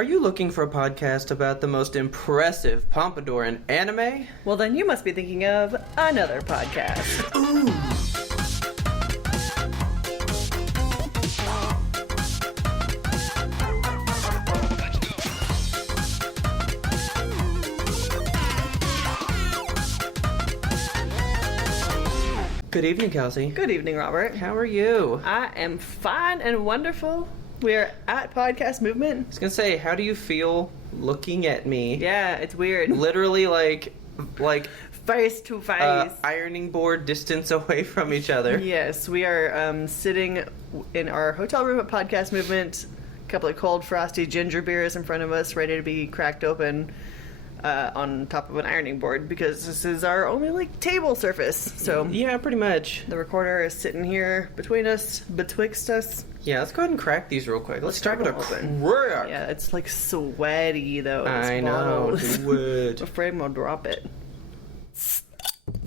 Are you looking for a podcast about the most impressive pompadour in anime? Well, then you must be thinking of another podcast. Ooh! Good evening, Kelsey. Good evening, Robert. How are you? I am fine and wonderful. We're at Podcast Movement. I was gonna say, how do you feel looking at me? Yeah, it's weird. Literally like Face to face. ironing board distance away from each other. Yes, we are sitting in our hotel room at Podcast Movement. A couple of cold, frosty ginger beers in front of us, ready to be cracked open on top of an ironing board because this is our only table surface. So Yeah, pretty much. the recorder is sitting here betwixt us. Yeah, let's go ahead and crack these real quick. Let's start with a open. crack. Yeah, it's sweaty though. I know, dude. I'm afraid I'm gonna drop it.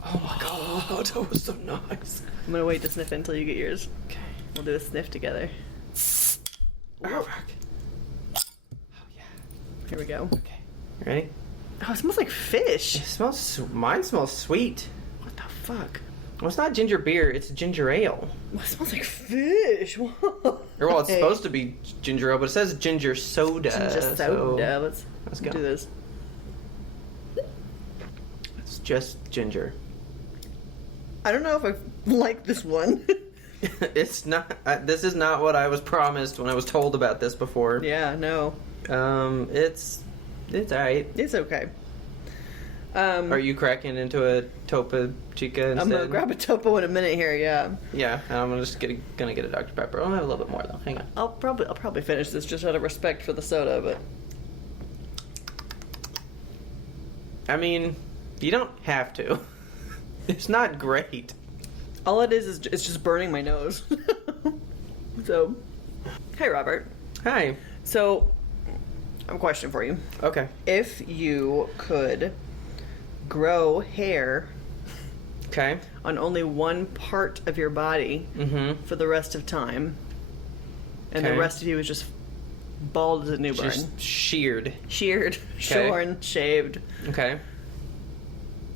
Oh my god, that was so nice. I'm gonna wait to sniff it until you get yours. Okay. We'll do a sniff together. Oh yeah. Here we go. Okay. You ready? Oh, it smells like fish. It smells. Mine smells sweet. What the fuck? Well, it's not ginger beer. It's ginger ale. Oh, it smells like fish. Or well, it's supposed to be ginger ale, but it says ginger soda. Ginger soda. So Let's go. do this. It's just ginger. I don't know if I like this one. It's not. This is not what I was promised when I was told about this before. Yeah, no. It's alright. It's okay. Are you cracking into a Topo Chica instead? I'm gonna grab a Topo in a minute here. Yeah. Yeah, and I'm just gonna get a Dr. Pepper. I'll have a little bit more though. Hang on. I'll probably finish this just out of respect for the soda, but I mean, you don't have to. It's not great. all it is it's just burning my nose. So, hey Robert. Hi. So, I have a question for you. Okay. If you could grow hair Okay. on only one part of your body Mm-hmm. for the rest of time, and Okay. the rest of you is just bald as a newborn, Just sheared. sheared, shorn, shaved, Okay.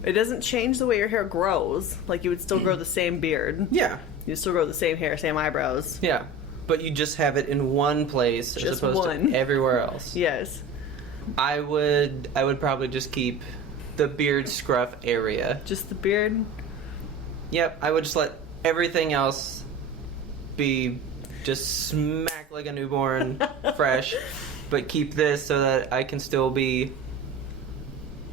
it doesn't change the way your hair grows. Like, you would still grow the same beard. Yeah. You'd still grow the same hair, same eyebrows. Yeah. But you just have it in one place as Just opposed one. to everywhere else. Yes. I would probably just keep the beard scruff area. Just the beard. Yep, I would just let everything else be just smack like a newborn, fresh, but keep this so that I can still be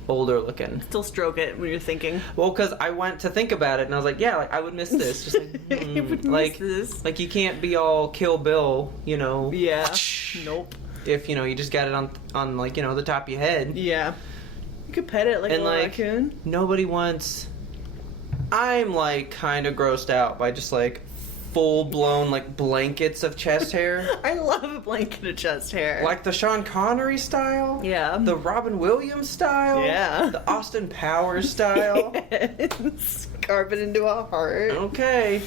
older looking. Still stroke it when you're thinking. Well, because I went to think about it and I was like, yeah, like I would miss this. Just like, You would miss like this. Like you can't be all Kill Bill, you know. Yeah. Nope. If you know you just got it on like the top of your head. Yeah. You could pet it like a And little like raccoon. nobody wants. I'm like kind of grossed out by just like full blown like blankets of chest hair, I love a blanket of chest hair. like the Sean Connery style. Yeah. The Robin Williams style. Yeah. The Austin Powers style. Yes. Carve it into a heart. Okay.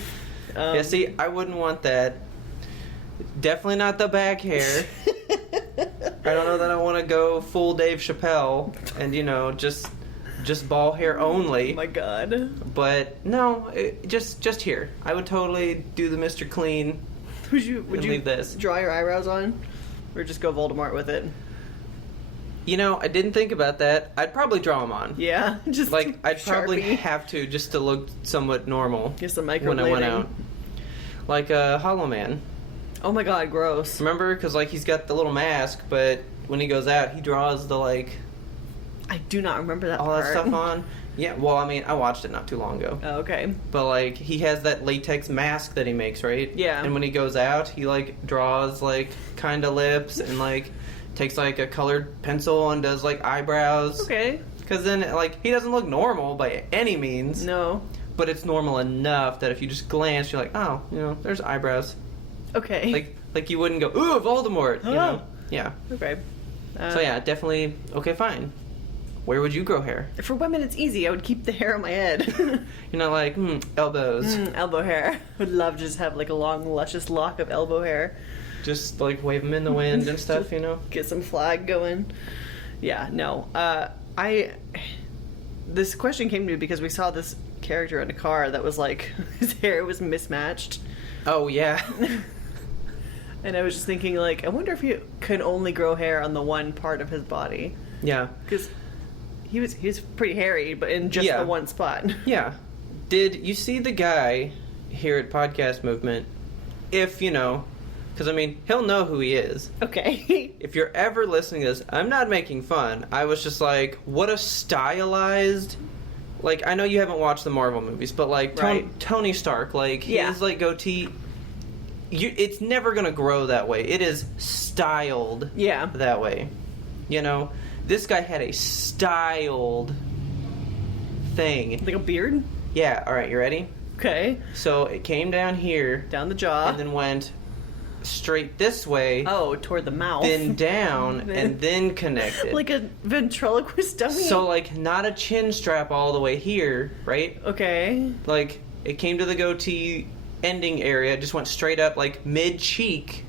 Yeah. See, I wouldn't want that. Definitely not the back hair. I don't know that I want to go full Dave Chappelle and just ball hair only. Oh my god. But no, just here. I would totally do the Mr. Clean. Would you leave this. draw your eyebrows on? Or just go Voldemort with it? I didn't think about that. I'd probably draw them on. Yeah. Just Like, I'd probably Sharpie. have to just to look somewhat normal Get some when I went microblading. out. Like Hollow Man. Oh my god, gross. Remember? Because, like, he's got the little mask, but when he goes out, he draws the, like, I do not remember that all part. that stuff on. Yeah, well, I mean, I watched it not too long ago. Oh, okay. But, like, he has that latex mask that he makes, right? Yeah. And when he goes out, he, like, draws, like, kind of lips and, like, takes, like, a colored pencil and does, like, eyebrows. Okay. Because then, like, he doesn't look normal by any means. No. But it's normal enough that if you just glance, you're like, oh, there's eyebrows. Okay. Like you wouldn't go, ooh, Voldemort, you know? Yeah. Okay. So, yeah, definitely, okay, fine. Where would you grow hair? For women, it's easy. I would keep the hair on my head. You're not like, elbows. Elbow hair. Would love to just have like a long, luscious lock of elbow hair. Just like wave them in the wind and stuff, you know? Get some flag going. Yeah, no. This question came to me because we saw this character in a car that was like, his hair was mismatched. Oh, yeah. And I was just thinking, like, I wonder if he could only grow hair on the one part of his body. Yeah. Because he was pretty hairy, but in just the one spot. Yeah. Did you see the guy here at Podcast Movement? If, you know, because, I mean, he'll know who he is. Okay. If you're ever listening to this, I'm not making fun. I was just like, what a stylized... Like, I know you haven't watched the Marvel movies, but, like, Tony Stark, like, his, like, goatee... it's never going to grow that way. It is styled that way. You know? This guy had a styled thing. Like a beard? Yeah. All right, you ready? Okay. So it came down here. Down the jaw. And then went straight this way. Oh, toward the mouth. Then down, and then connected. Like a ventriloquist dummy? So, like, not a chin strap all the way here, right? Okay. Like, it came to the goatee ending area, just went straight up, like, mid-cheek.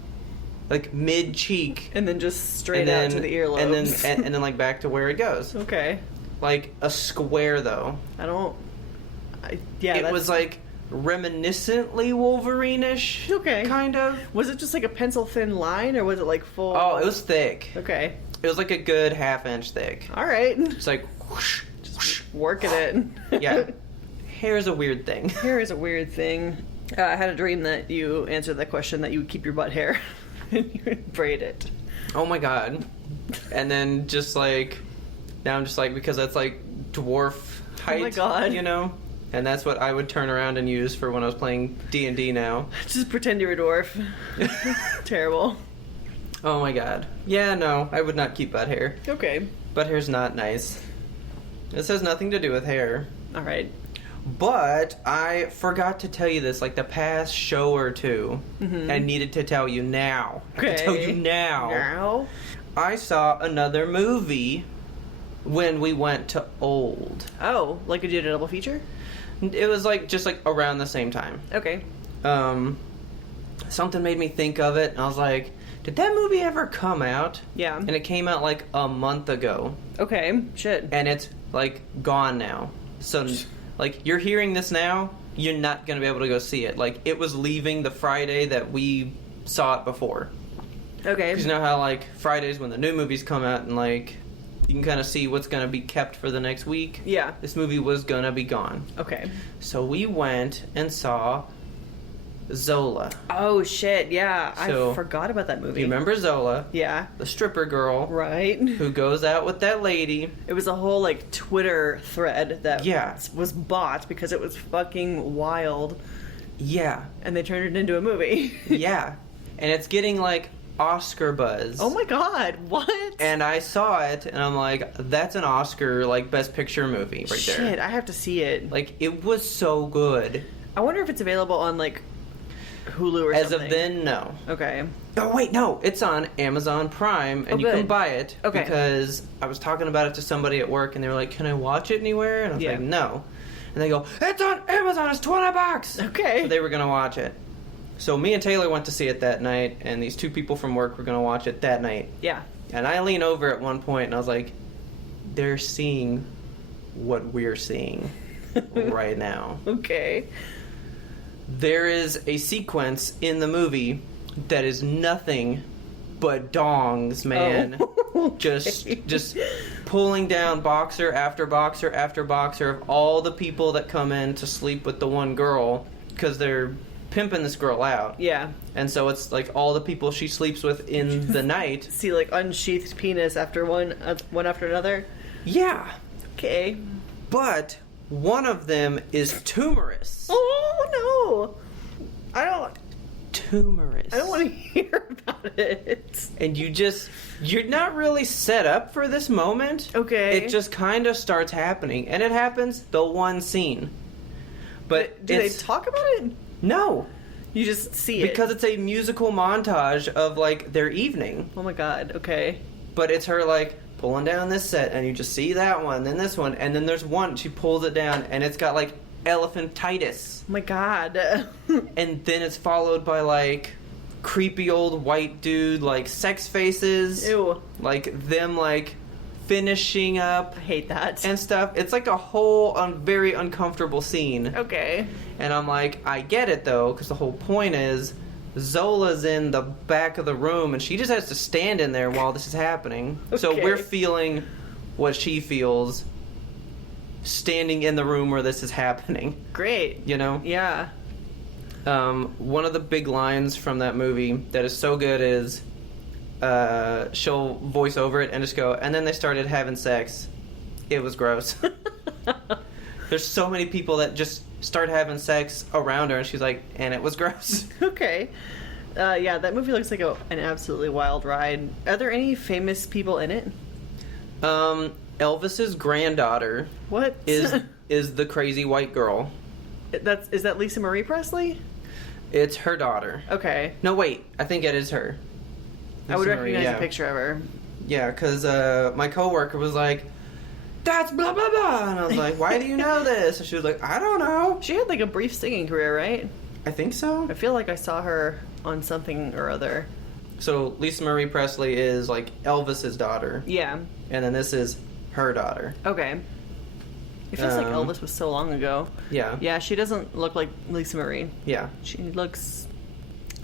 Like, mid-cheek. And then just straight out to the earlobes. And then, like, back to where it goes. Okay. Like, a square, though. It was, like, reminiscently Wolverine-ish. Okay. Kind of. Was it just, like, a pencil-thin line, or was it, like, full... Oh, it was thick. Okay. It was, like, a good half-inch thick. All right. It's like, whoosh, whoosh. Working it. Yeah. Hair is a weird thing. Hair is a weird thing. I had a dream that you answered that question, that you would keep your butt hair and you would braid it. Oh my god. And then just like, now I'm just like, because that's like dwarf height. Oh my god. You know? And that's what I would turn around and use for when I was playing D&D now. Just pretend you're a dwarf. Terrible. Oh my god. Yeah, no, I would not keep butt hair. Okay. Butt hair's not nice. This has nothing to do with hair. Alright. But I forgot to tell you this, like, the past show or two. Mm-hmm. I needed to tell you now. Okay. I tell you now. Now? I saw another movie when we went to Old. Oh, like you did a double feature? It was, like, just, like, around the same time. Okay. Something made me think of it, and I was like, did that movie ever come out? Yeah. And it came out, like, a month ago. Okay, shit. And it's, like, gone now. So... Like, you're hearing this now, you're not going to be able to go see it. Like, it was leaving the Friday that we saw it before. Okay. Because you know how, like, Fridays when the new movies come out and, like, you can kind of see what's going to be kept for the next week. Yeah. This movie was going to be gone. Okay. So we went and saw Zola. Oh, shit, yeah. So, I forgot about that movie. You remember Zola? Yeah. The stripper girl. Right. Who goes out with that lady. It was a whole, like, Twitter thread that was bought because it was fucking wild. Yeah. And they turned it into a movie. Yeah. And it's getting, like, Oscar buzz. Oh my god, what? And I saw it, and I'm like, that's an Oscar, like, Best Picture movie right there. Shit, I have to see it. Like, it was so good. I wonder if it's available on, like, Hulu or something. As of then, no. Okay. Oh, wait, no. It's on Amazon Prime, and you can buy it. Okay. Because I was talking about it to somebody at work, and they were like, can I watch it anywhere? And I was like, no. And they go, it's on Amazon, it's $20! Okay. So they were going to watch it. So me and Taylor went to see it that night, and these two people from work were going to watch it that night. Yeah. And I lean over at one point, and I was like, they're seeing what we're seeing right now. Okay. There is a sequence in the movie that is nothing but dongs, man. Oh. Just pulling down boxer after boxer after boxer of all the people that come in to sleep with the one girl, because they're pimping this girl out. Yeah. And so it's like all the people she sleeps with in the night. See, like, unsheathed penis after one after another? Yeah. Okay. But one of them is tumorous. Oh, no. Tumorous. I don't want to hear about it. And you're not really set up for this moment. Okay. It just kind of starts happening. And it happens the one scene. But do they talk about it? No. You just see it. Because it's a musical montage of, like, their evening. Oh my god, okay. But it's her, like, pulling down this set, and you just see that one, then this one, and then there's one, she pulls it down, and it's got, like, elephantitis. Oh my god. And then it's followed by, like, creepy old white dude, like, sex faces. Ew. Like, them, like, finishing up. I hate that. And stuff. It's like a whole very uncomfortable scene. Okay. And I'm like, I get it, though, because the whole point is Zola's in the back of the room, and she just has to stand in there while this is happening. Okay. So we're feeling what she feels standing in the room where this is happening. Great. You know? Yeah. One of the big lines from that movie that is so good is she'll voice over it and just go, and then they started having sex. It was gross. There's so many people that just start having sex around her, and she's like, and it was gross. Okay. Yeah, that movie looks like an absolutely wild ride. Are there any famous people in it? Elvis's granddaughter What? is the crazy white girl. Is that Lisa Marie Presley? It's her daughter. Okay. No, wait. I think it is her. I would Lisa Marie, recognize yeah. a picture of her. Yeah, because my coworker was like, that's blah, blah, blah. And I was like, why do you know this? And she was like, I don't know. She had like a brief singing career, right? I think so. I feel like I saw her on something or other. So Lisa Marie Presley is like Elvis's daughter. Yeah. And then this is her daughter. Okay. It feels like Elvis was so long ago. Yeah. Yeah, she doesn't look like Lisa Marie. Yeah. She looks...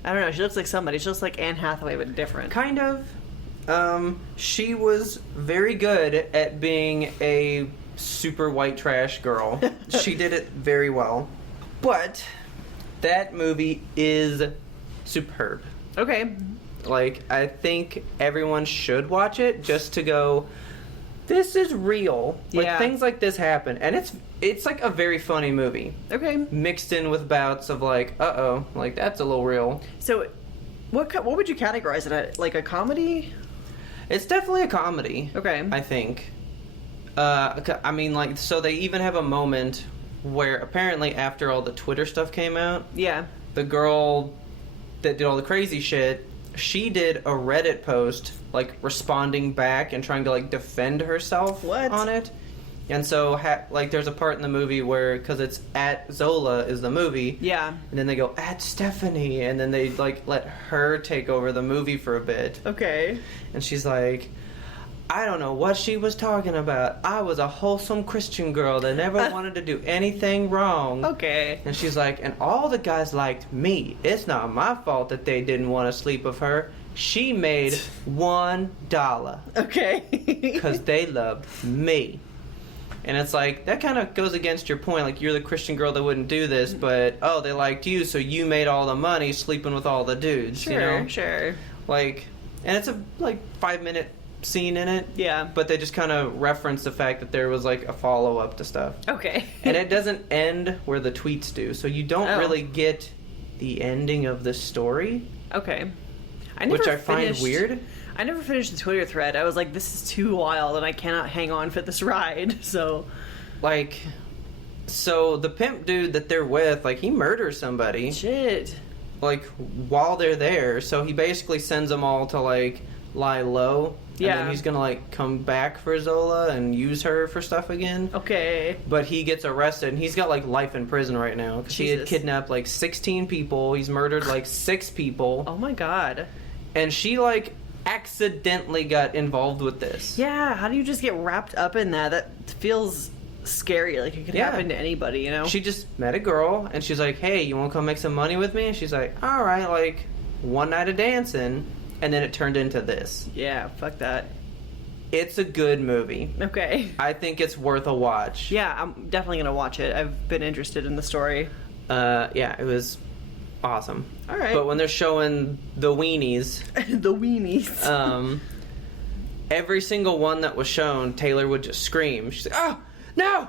I don't know, she looks like somebody. She looks like Anne Hathaway, but different. Kind of. She was very good at being a super white trash girl. She did it very well. But that movie is superb. Okay. Like, I think everyone should watch it just to go, this is real. Like, Yeah. things like this happen. And it's like a very funny movie. Okay. Mixed in with bouts of like, uh-oh, like, that's a little real. So, what would you categorize it as? Like a comedy? It's definitely a comedy. Okay. I think. I mean, like, so they even have a moment where apparently after all the Twitter stuff came out, Yeah. the girl that did all the crazy shit, she did a Reddit post, like, responding back and trying to, like, defend herself What? on it. And so, like, there's a part in the movie where, because it's at Zola is the movie, Yeah. and then they go, at Stephanie, and then they, like, let her take over the movie for a bit. Okay. And she's like, I don't know what she was talking about. I was a wholesome Christian girl that never wanted to do anything wrong. Okay. And she's like, and all the guys liked me. It's not my fault that they didn't want to sleep with her. She made $1 Okay. because they loved me. And it's like, that kind of goes against your point. Like, you're the Christian girl that wouldn't do this, but, oh, they liked you, so you made all the money sleeping with all the dudes, Sure, you know? sure. Like, and it's a, like, 5-minute scene in it. Yeah. But they just kind of reference the fact that there was, like, a follow-up to stuff. Okay. And it doesn't end where the tweets do, so you don't Oh. really get the ending of the story, Okay. which I find weird. I never finished the Twitter thread. I was like, this is too wild and I cannot hang on for this ride. So, Like, so the pimp dude that they're with, like, he murders somebody, shit. like, while they're there. So he basically sends them all to, like, lie low. And Yeah. then he's gonna, like, come back for Zola and use her for stuff again. Okay. But he gets arrested, and he's got, like, life in prison right now. Because he had Jesus. kidnapped, like, 16 people. He's murdered, like, 6 people. Oh my god. And she, like, accidentally got involved with this. Yeah, how do you just get wrapped up in that? That feels scary. Like, it could Yeah. happen to anybody, you know? She just met a girl, and she's like, hey, you want to come make some money with me? And she's like, all right, like, one night of dancing. And then it turned into this. Yeah, fuck that. It's a good movie. Okay. I think it's worth a watch. Yeah, I'm definitely gonna watch it. I've been interested in the story. Yeah, it was awesome. All right. But when they're showing the weenies, The weenies. every single one that was shown, Taylor would just scream. She's like, oh, no!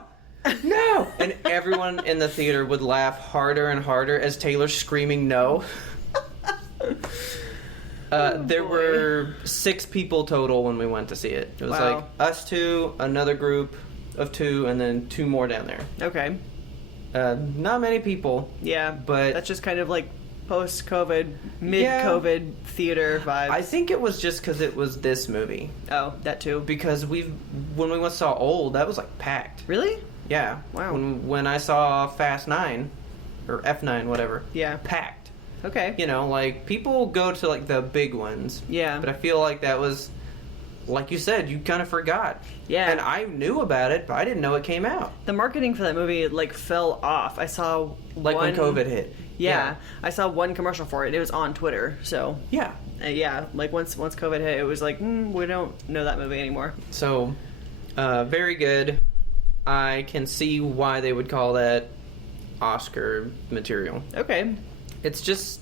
No! And everyone in the theater would laugh harder and harder as Taylor's screaming no. There boy. were 6 people total when we went to see it. It was Wow. like us 2, another group of 2, and then 2 more down there. Okay. Not many people. Yeah, But- that's just kind of like post-COVID, mid-COVID theater vibes. I think it was just because it was this movie. Oh, that too. Because when we went saw Old, that was like packed. Really? Yeah. Wow. When I saw Fast 9, or F9, whatever. Yeah. Packed. Okay. You know, like, people go to, like, the big ones. Yeah. But I feel like that was, like you said, you kind of forgot. Yeah. And I knew about it, but I didn't know it came out. The marketing for that movie, like, fell off. I saw Like when COVID hit. Yeah. I saw one commercial for it. It was on Twitter, so... Yeah. Yeah, like, once COVID hit, it was like, we don't know that movie anymore. So, very good. I can see why they would call that Oscar material. Okay. It's just,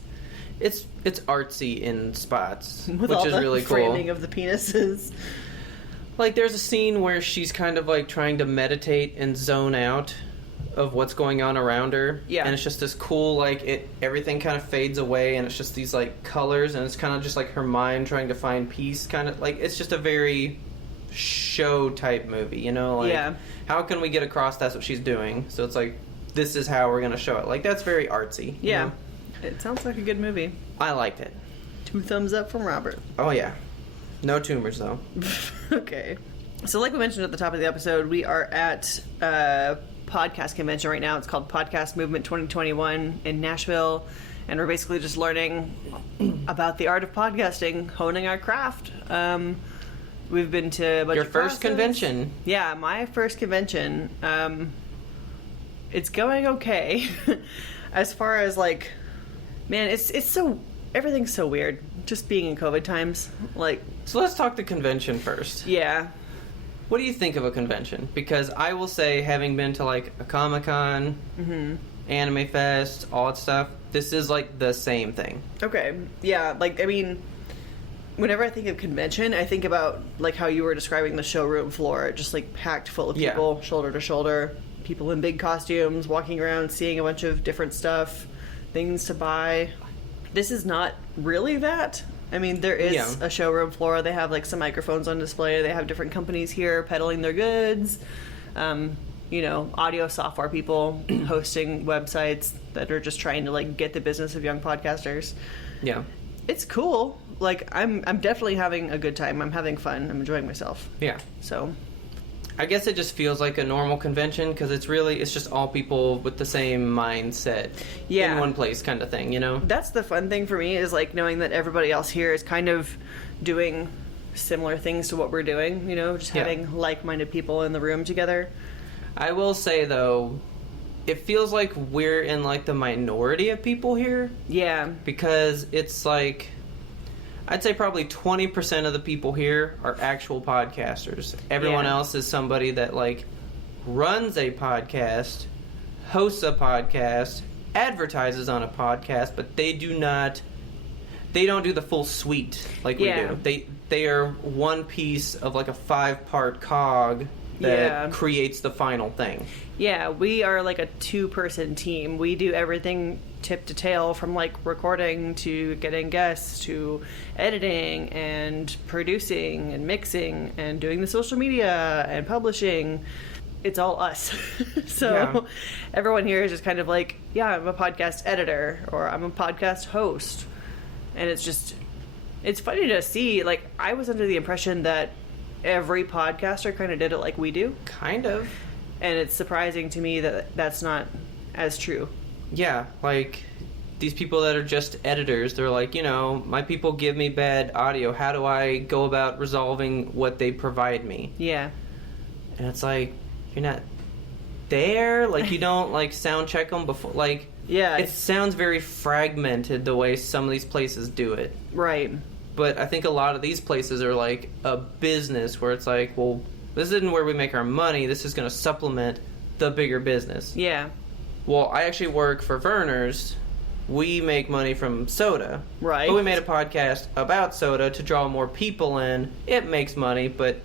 it's artsy in spots, With which all is the really cool. framing of the penises. Like, there's a scene where she's kind of like trying to meditate and zone out of what's going on around her. Yeah. And it's just this cool, like, everything kind of fades away, and it's just these, like, colors, and it's kind of just like her mind trying to find peace, kind of, like, it's just a very show type movie, you know? Like, Yeah. how can we get across that's what she's doing? So it's like, this is how we're going to show it. Like, that's very artsy. Yeah. You know? It sounds like a good movie. I liked it. 2 thumbs up from Robert. Oh, yeah. No tumors, though. Okay. So like we mentioned at the top of the episode, we are at a podcast convention right now. It's called Podcast Movement 2021 in Nashville. And we're basically just learning about the art of podcasting, honing our craft. We've been to a bunch Your of first classes. convention. Yeah, my first convention. It's going okay. As far as, like, man, it's so, everything's so weird. Just being in COVID times. Like, So let's talk the convention first. yeah. What do you think of a convention? Because I will say, having been to, like, a Comic-Con, Anime Fest, all that stuff, this is, like, the same thing. Okay. Yeah, like, I mean, whenever I think of convention, I think about, like, how you were describing the showroom floor, just, like, packed full of people, shoulder to shoulder, people in big costumes, walking around, seeing a bunch of different stuff, things to buy. This is not really that. I mean, there is a showroom floor. They have, like, some microphones on display. They have different companies here peddling their goods. You know, audio software people hosting websites that are just trying to, like, get the business of young podcasters. Yeah. It's cool. Like, I'm definitely having a good time. I'm having fun. I'm enjoying myself. Yeah. So, I guess it just feels like a normal convention because it's just all people with the same mindset in one place kind of thing, you know? that's the fun thing for me is, like, knowing that everybody else here is kind of doing similar things to what we're doing, you know, just having like-minded people in the room together. I will say, though, it feels like we're in, like, the minority of people here Yeah. because it's like, I'd say probably 20% of the people here are actual podcasters. Everyone else is somebody that, like, runs a podcast, hosts a podcast, advertises on a podcast, but they don't do the full suite like we do. They are one piece of, like, a 5-part cog that creates the final thing. Yeah, we are like a 2-person team. We do everything tip to tail, from, like, recording to getting guests to editing and producing and mixing and doing the social media and publishing. It's all us. So everyone here is just kind of like, I'm a podcast editor or I'm a podcast host. And it's funny to see, like, I was under the impression that every podcaster kind of did it like we do. Kind of. And it's surprising to me that that's not as true. Yeah, like, these people that are just editors, they're like, you know, my people give me bad audio. How do I go about resolving what they provide me? Yeah. And it's like, you're not there? Like, you don't, like, sound check them before? Like, it sounds very fragmented the way some of these places do it. Right. But I think a lot of these places are like a business where it's like, well, this isn't where we make our money. This is going to supplement the bigger business. Yeah. Well, I actually work for Verner's. We make money from soda. Right. But we made a podcast about soda to draw more people in. It makes money, but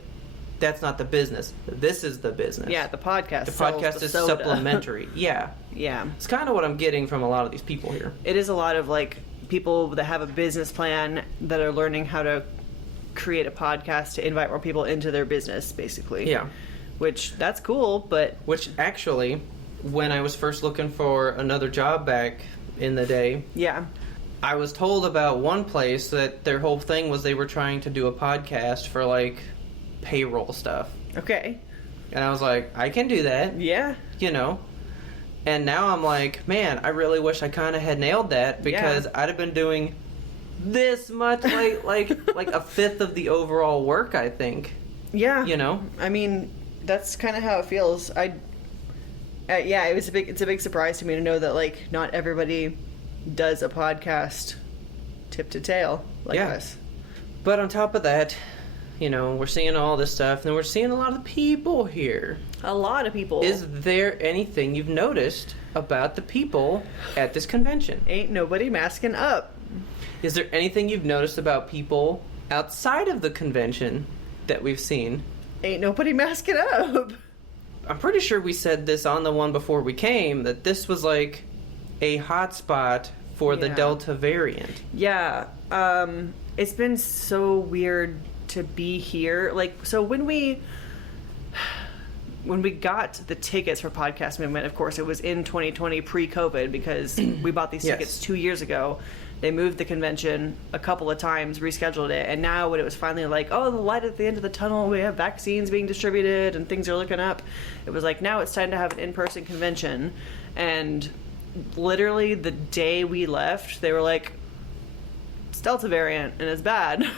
that's not the business. This is the business. Yeah, the podcast. The podcast is soda. supplementary. Yeah. Yeah. It's kind of what I'm getting from a lot of these people here. It is a lot of, like, people that have a business plan that are learning how to create a podcast to invite more people into their business, basically. Yeah. Which, that's cool, but... Which, actually, when I was first looking for another job back in the day... Yeah. I was told about one place that their whole thing was they were trying to do a podcast for, like, payroll stuff. Okay. And I was like, I can do that. Yeah. You know? And now I'm like, man, I really wish I kind of had nailed that, because I'd have been doing this much, like a fifth of the overall work, I think. Yeah. You know? I mean, that's kind of how it feels. It's a big surprise to me to know that, like, not everybody does a podcast tip to tail like us. But on top of that, you know, we're seeing all this stuff, and we're seeing a lot of people here. A lot of people. Is there anything you've noticed about the people at this convention? Ain't nobody masking up. Is there anything you've noticed about people outside of the convention that we've seen? Ain't nobody masking up. I'm pretty sure we said this on the one before we came, that this was like a hot spot for the Delta variant. Yeah. It's been so weird to be here. Like, so when we got the tickets for Podcast Movement, of course, it was in 2020 pre-COVID, because we bought these tickets 2 years ago. They moved the convention a couple of times, rescheduled it, and now when it was finally like, oh, the light at the end of the tunnel, we have vaccines being distributed and things are looking up, it was like, now it's time to have an in-person convention. And literally the day we left, they were like, it's Delta variant and it's bad.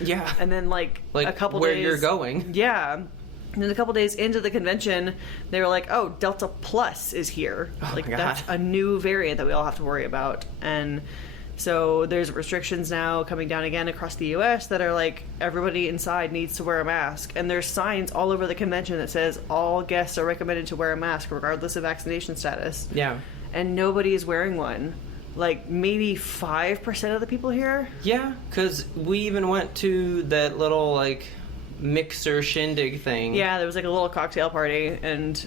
Yeah. And then like a couple where days, you're going. Yeah. And then a couple days into the convention, they were like, oh, Delta Plus is here. Oh, like, my God. that's a new variant that we all have to worry about. And so there's restrictions now coming down again across the U.S. that are like, everybody inside needs to wear a mask. And there's signs all over the convention that says all guests are recommended to wear a mask regardless of vaccination status. Yeah. And nobody is wearing one. Like, maybe 5% of the people here? Yeah, because we even went to that little, like, mixer shindig thing. Yeah, there was like a little cocktail party, and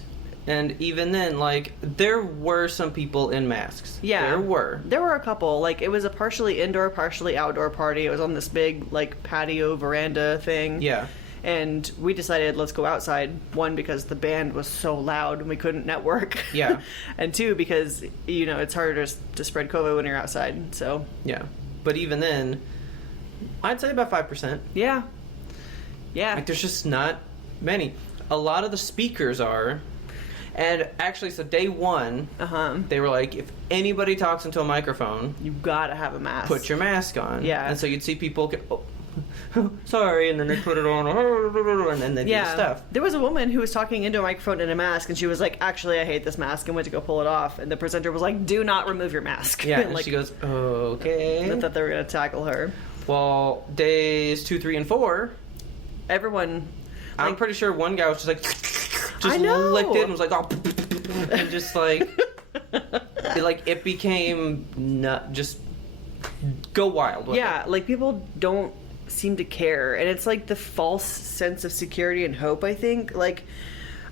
even then, like, there were some people in masks. Yeah. There were a couple. Like, it was a partially indoor, partially outdoor party. It was on this big, like, patio veranda thing. Yeah. And we decided, let's go outside. One, because the band was so loud and we couldn't network. Yeah. And two, because, you know, it's harder to spread COVID when you're outside, so. Yeah. But even then, I'd say about 5%. Yeah. Yeah. Like, there's just not many. A lot of the speakers are. And actually, so day one, they were like, if anybody talks into a microphone, you gotta have a mask. put your mask on. Yeah. And so you'd see people get, sorry, and then they put it on, and then they do stuff. There was a woman who was talking into a microphone in a mask, and she was like, actually, I hate this mask, and went to go pull it off. And the presenter was like, do not remove your mask. Yeah, and like, she goes, okay. I thought they were going to tackle her. Well, days 2, 3, and 4, everyone... I'm pretty sure one guy was just like, I know. licked it and was like, oh, and just like, it became just go wild with it. Like, people don't seem to care, and it's like the false sense of security and hope, I think. Like,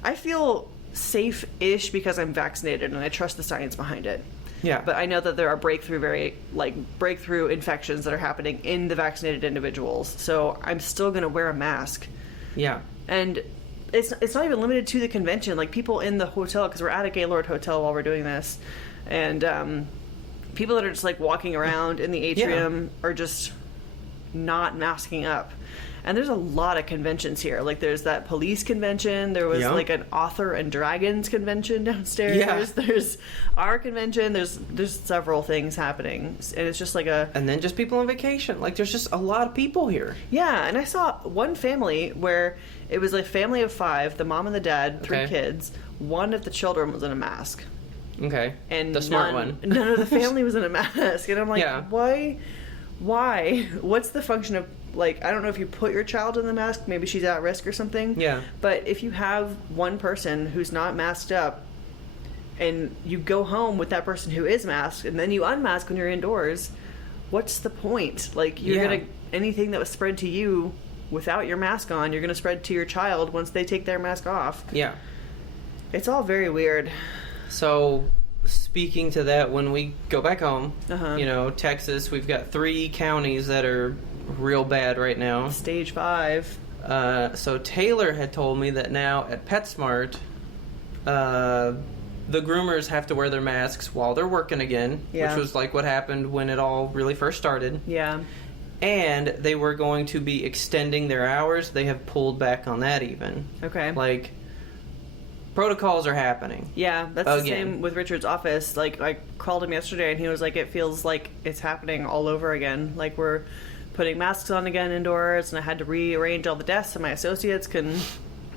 I feel safe-ish because I'm vaccinated and I trust the science behind it. Yeah. But I know that there are breakthrough infections that are happening in the vaccinated individuals, so I'm still going to wear a mask. Yeah. And it's not even limited to the convention. Like, people in the hotel, because we're at a Gaylord hotel while we're doing this, and people that are just like walking around in the atrium are just not masking up. And there's a lot of conventions here. Like, there's that police convention. There was like an author and dragons convention downstairs. Yeah. There's our convention. There's several things happening, and it's just like and then just people on vacation. Like, there's just a lot of people here. Yeah, and I saw one family where it was a family of 5, the mom and the dad, 3 kids. One of the children was in a mask. Okay. And the smart one. None of the family was in a mask. And I'm like, why? What's the function of, like, I don't know if you put your child in the mask, maybe she's at risk or something. Yeah. But if you have one person who's not masked up, and you go home with that person who is masked, and then you unmask when you're indoors, what's the point? Like, you're gonna, anything that was spread to you without your mask on, you're gonna spread to your child once they take their mask off. Yeah. It's all very weird. So, speaking to that, when we go back home, you know, Texas, we've got 3 counties that are real bad right now. Stage 5. So Taylor had told me that now at PetSmart, the groomers have to wear their masks while they're working again, which was like what happened when it all really first started. Yeah. And they were going to be extending their hours. They have pulled back on that even. Okay. Like, protocols are happening. Yeah, that's Again. the same with Richard's office. Like, I called him yesterday, and he was like, it feels like it's happening all over again. Like, we're putting masks on again indoors, and I had to rearrange all the desks so my associates can,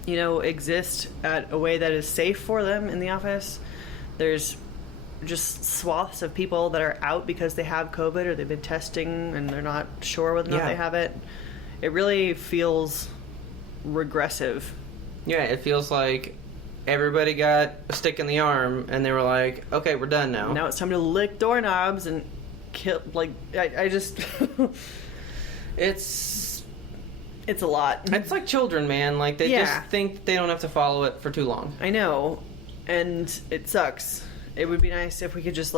exist at a way that is safe for them in the office. There's just swaths of people that are out because they have COVID or they've been testing and they're not sure whether or not they have it. It really feels regressive. Yeah, it feels like everybody got a stick in the arm and they were like, okay, we're done now. Now it's time to lick doorknobs and kill, I just... It's a lot. It's like children, man. Like, they just think they don't have to follow it for too long. I know. And it sucks. It would be nice if we could just,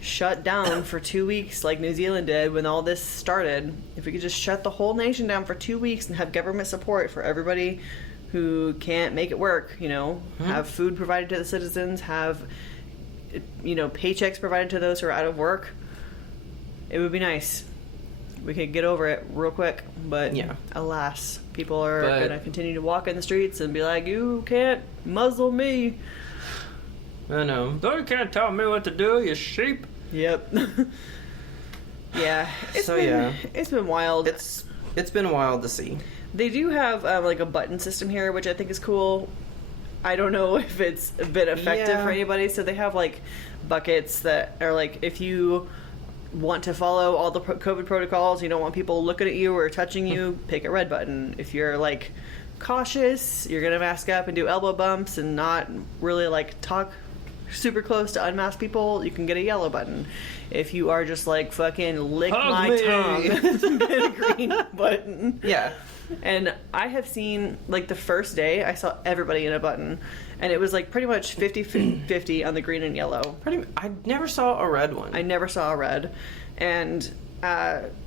shut down for 2 weeks like New Zealand did when all this started. If we could just shut the whole nation down for 2 weeks and have government support for everybody who can't make it work, have food provided to the citizens, have, paychecks provided to those who are out of work. It would be nice. We could get over it real quick, but alas, people are going to continue to walk in the streets and be like, you can't muzzle me. I know. You can't tell me what to do, you sheep. Yep. Yeah. It's been wild. It's been wild to see. They do have a button system here, which I think is cool. I don't know if it's been effective for anybody. So they have buckets that are if you want to follow all the COVID protocols, you don't want people looking at you or touching you, pick a red button. If you're cautious, you're gonna mask up and do elbow bumps and not really talk super close to unmasked people, you can get a yellow button. If you are just fucking lick Hug my me. tongue, get a green button. Yeah. And I have seen the first day I saw everybody in a button, and it was pretty much 50-50 on the green and yellow. I never saw a red one. I never saw a red. And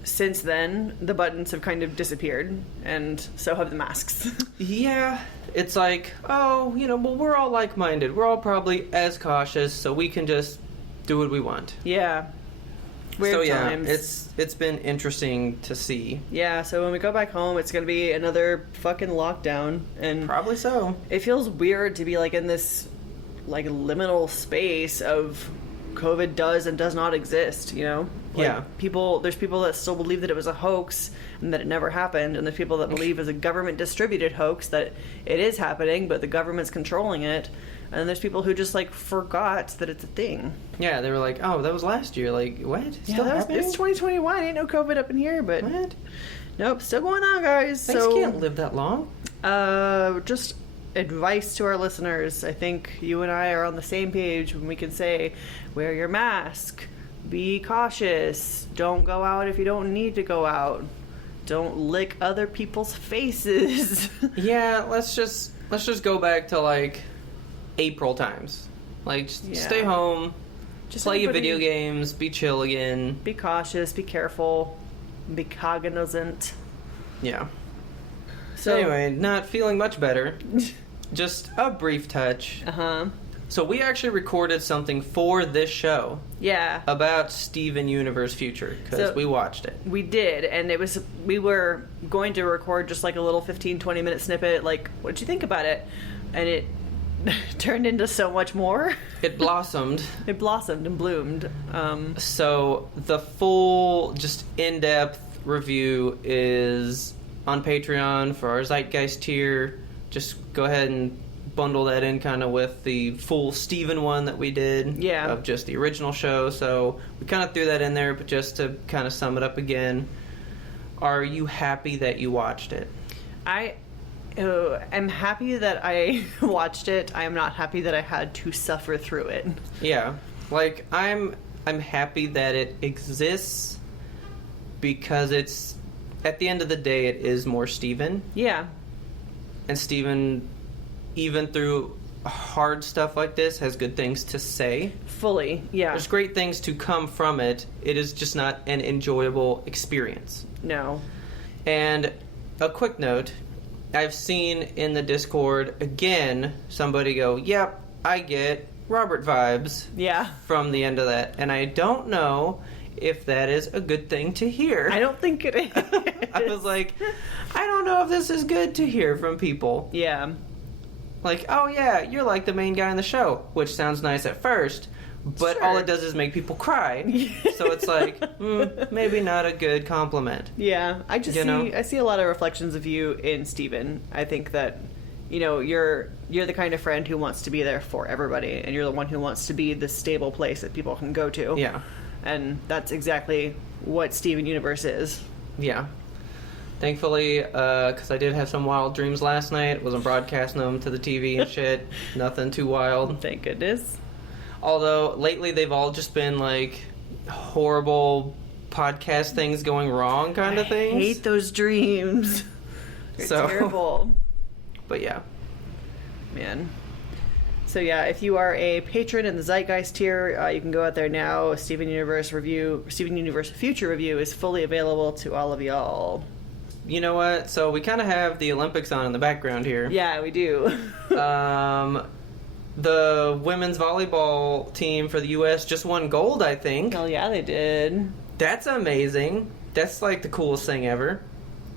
since then, the buttons have kind of disappeared, and so have the masks. Yeah, it's well, we're all like-minded. We're all probably as cautious, so we can just do what we want. Yeah. Weird times. It's been interesting to see. Yeah, so when we go back home, it's going to be another fucking lockdown. And probably so. It feels weird to be in this liminal space of COVID does and does not exist, Yeah. There's people that still believe that it was a hoax and that it never happened, and there's people that believe it's a government distributed hoax that it is happening, but the government's controlling it. And there's people who just forgot that it's a thing. Yeah, they were like, "Oh, that was last year." What? Still happening? It's 2021. Ain't no COVID up in here, but what? Nope, still going on, guys. Things can't live that long. Just advice to our listeners. I think you and I are on the same page when we can say, wear your mask, be cautious, don't go out if you don't need to go out, don't lick other people's faces. Yeah, let's just go back to April times. Stay home, just play your video games, be chill again. Be cautious, be careful, be cognizant. Yeah. So anyway, not feeling much better. Just a brief touch. Uh-huh. So we actually recorded something for this show. Yeah. About Steven Universe Future, because we watched it. We did, and we were going to record just a little 15-20 minute snippet, what'd you think about it? And it turned into so much more. It blossomed. It blossomed and bloomed. So the full, just in-depth review is on Patreon for our Zeitgeist tier. Just go ahead and bundle that in kind of with the full Steven one that we did. Yeah. Of just the original show. So we kind of threw that in there, but just to kind of sum it up again. Are you happy that you watched it? I'm happy that I watched it. I am not happy that I had to suffer through it. Yeah. I'm happy that it exists because it's, at the end of the day, it is more Steven. Yeah. And Steven, even through hard stuff like this, has good things to say. Fully, yeah. There's great things to come from it. It is just not an enjoyable experience. No. And a quick note, I've seen in the Discord, again, somebody go, yep, I get Robert vibes. Yeah. From the end of that. And I don't know if that is a good thing to hear. I don't think it is. I was like, I don't know if this is good to hear from people. Yeah. Like, oh yeah, you're like the main guy in the show, which sounds nice at first, but Sure. all it does is make people cry. So it's like, maybe not a good compliment. Yeah, I just You know? I see a lot of reflections of you in Steven. I think that, you know, you're the kind of friend who wants to be there for everybody, and you're the one who wants to be the stable place that people can go to. Yeah. And that's exactly what Steven Universe is. Yeah. Thankfully, because I did have some wild dreams last night, wasn't broadcasting them to the TV and shit. Nothing too wild. Thank goodness. Although, lately they've all just been, like, horrible podcast things going wrong kind of things. I hate those dreams. They're terrible. But yeah. Man. So yeah, if you are a patron in the Zeitgeist tier, you can go out there now. Steven Universe Future Review is fully available to all of y'all. You know what? So we kind of have the Olympics on in the background here. Yeah, we do. The women's volleyball team for the U.S. just won gold, I think. Hell yeah, they did. That's amazing. That's like the coolest thing ever.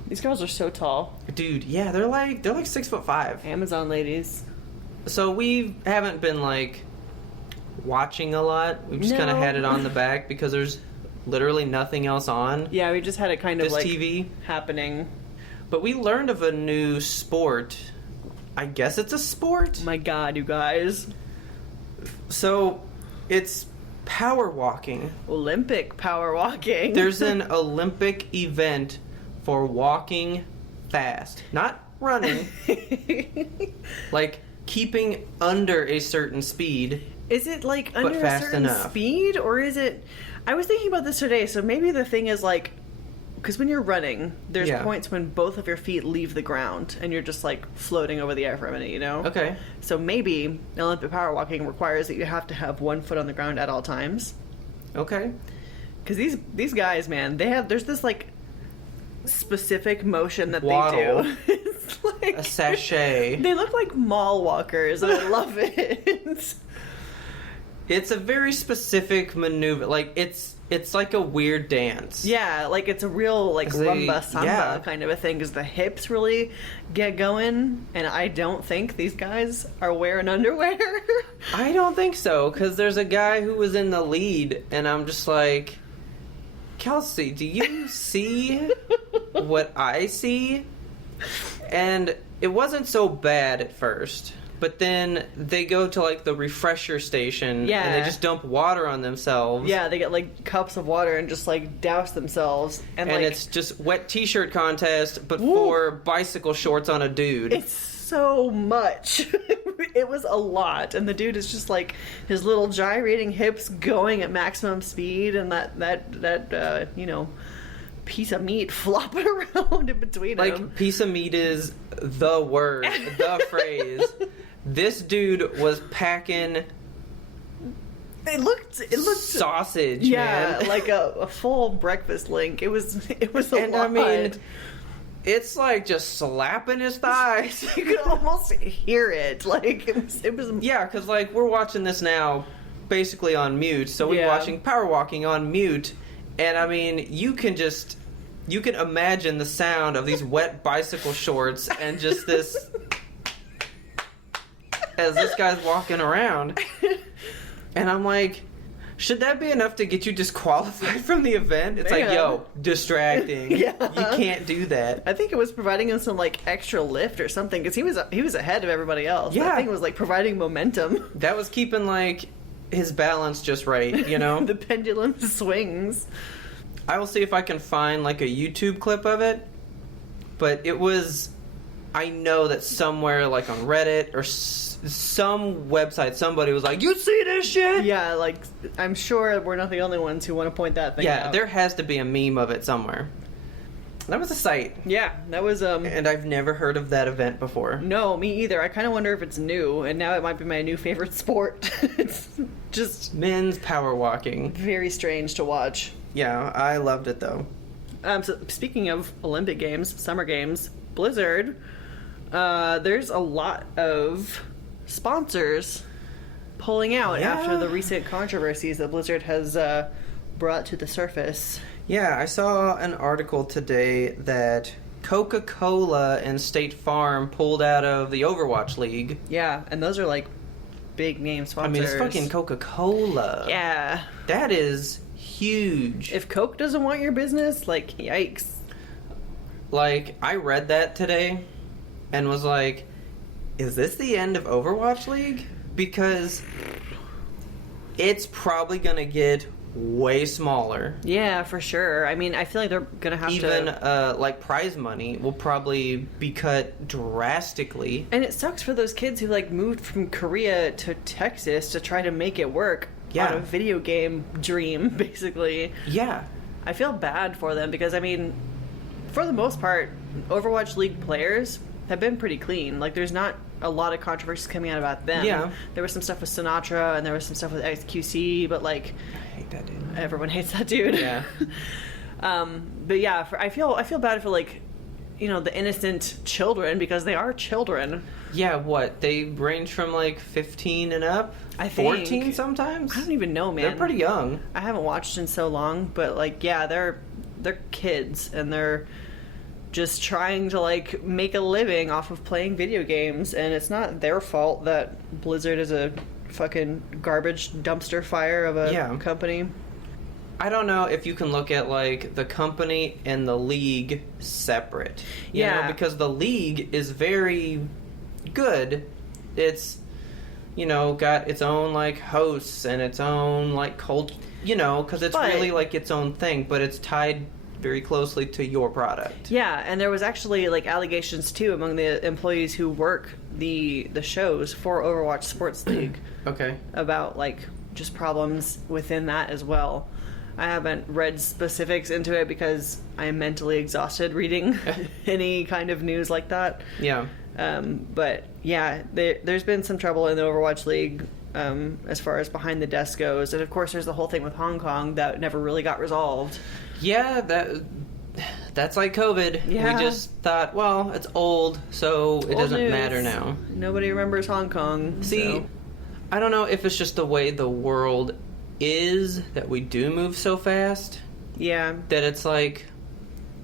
These girls are so tall. Dude, yeah, they're like 6'5". Amazon ladies. So we haven't been like watching a lot. We've just kind of had it on the back because there's literally nothing else on. Yeah, we just had it kind of This like TV. happening. But we learned of a new sport. I guess it's a sport. My God, you guys. So it's power walking. Olympic power walking. There's an Olympic event for walking fast. Not running. Like keeping under a certain speed. Is it like under a fast certain enough. speed, or is it... I was thinking about this today, so maybe the thing is like... Because when you're running, there's Yeah. points when both of your feet leave the ground, and you're just like floating over the air for a minute, you know? Okay. So maybe Olympic power walking requires that you have to have one foot on the ground at all times. Okay. Because these guys, man, there's this like specific motion that Waddle. they do. It's like A sachet. They look like mall walkers, and I love it. It's a very specific maneuver. Like it's like a weird dance. Yeah, like it's a real like rumba samba kind of a thing, because the hips really get going, and I don't think these guys are wearing underwear. I don't think so, because there's a guy who was in the lead, and I'm just like, Kelsey, do you see what I see? And it wasn't so bad at first. But then they go to like the refresher station, Yeah. and they just dump water on themselves. Yeah, they get like cups of water and just like douse themselves, and like it's just wet t-shirt contest, but Woo. for bicycle shorts on a dude. it's so much. It was a lot, and the dude is just like his little gyrating hips going at maximum speed, and that you know, piece of meat flopping around in between Like, them. piece of meat is the word, the phrase. This dude was packing It looked sausage, yeah, man. like a full breakfast link. It was a And lot. I mean, it's like just slapping his thighs. you could almost hear it. Like it was Yeah, because like we're watching this now basically on mute, so we're Yeah. watching power walking on mute, and I mean you can imagine the sound of these wet bicycle shorts and just this as this guy's walking around, and I'm like, should that be enough to get you disqualified from the event? It's like, Man. yo, distracting. Yeah. You can't do that. I think it was providing him some like extra lift or something, because he was ahead of everybody else. Yeah. I think it was like providing momentum. That was keeping like his balance just right, you know? The pendulum swings. I will see if I can find like a YouTube clip of it, but it was, I know that somewhere like on Reddit or some website somebody was like, you see this shit? Yeah, like I'm sure we're not the only ones who want to point that thing Yeah, out. there has to be a meme of it somewhere. That was a sight, Yeah, that was and I've never heard of that event before. no, me either. I kind of wonder if it's new, and now it might be my new favorite sport. It's just Men's power walking. very strange to watch. Yeah, I loved it though. So speaking of Olympic Games, Summer Games, Blizzard, there's a lot of sponsors pulling out Yeah. after the recent controversies that Blizzard has brought to the surface. Yeah, I saw an article today that Coca-Cola and State Farm pulled out of the Overwatch League. Yeah, and those are like big name sponsors. I mean, it's fucking Coca-Cola. Yeah. That is huge. If Coke doesn't want your business, like, yikes. Like, I read that today and was like, is this the end of Overwatch League? Because it's probably going to get way smaller. Yeah, for sure. I mean, I feel like they're going to have even, like, prize money will probably be cut drastically. And it sucks for those kids who, like, moved from Korea to Texas to try to make it work on a video game dream, basically. Yeah. I feel bad for them because, I mean, for the most part, Overwatch League players have been pretty clean. Like, there's not a lot of controversies coming out about them. Yeah. There was some stuff with Sinatra, and there was some stuff with XQC, but, like... I hate that dude. Everyone hates that dude. Yeah. But yeah, I feel bad for, like, you know, the innocent children, because they are children. Yeah, what? They range from, like, 15 and up? I think. 14 sometimes? I don't even know, man. They're pretty young. I haven't watched in so long, but, like, yeah, they're kids, and they're just trying to, like, make a living off of playing video games, and it's not their fault that Blizzard is a fucking garbage dumpster fire of a company. I don't know if you can look at, like, the company and the league separate. You know, because the league is very good. It's, you know, got its own, like, hosts and its own, like, culture, you know, because it's really, like, its own thing, but it's tied very closely to your product. Yeah, and there was actually, like, allegations, too, among the employees who work the shows for Overwatch Sports League. Okay. About, like, just problems within that as well. I haven't read specifics into it because I am mentally exhausted reading any kind of news like that. Yeah. But, yeah, there's been some trouble in the Overwatch League as far as behind the desk goes. And, of course, there's the whole thing with Hong Kong that never really got resolved. Yeah, that's like COVID. Yeah. We just thought, well, it's old, so it doesn't news. matter now. Nobody remembers Hong Kong. See, I don't know if it's just the way the world is that we do move so fast. Yeah. That it's like,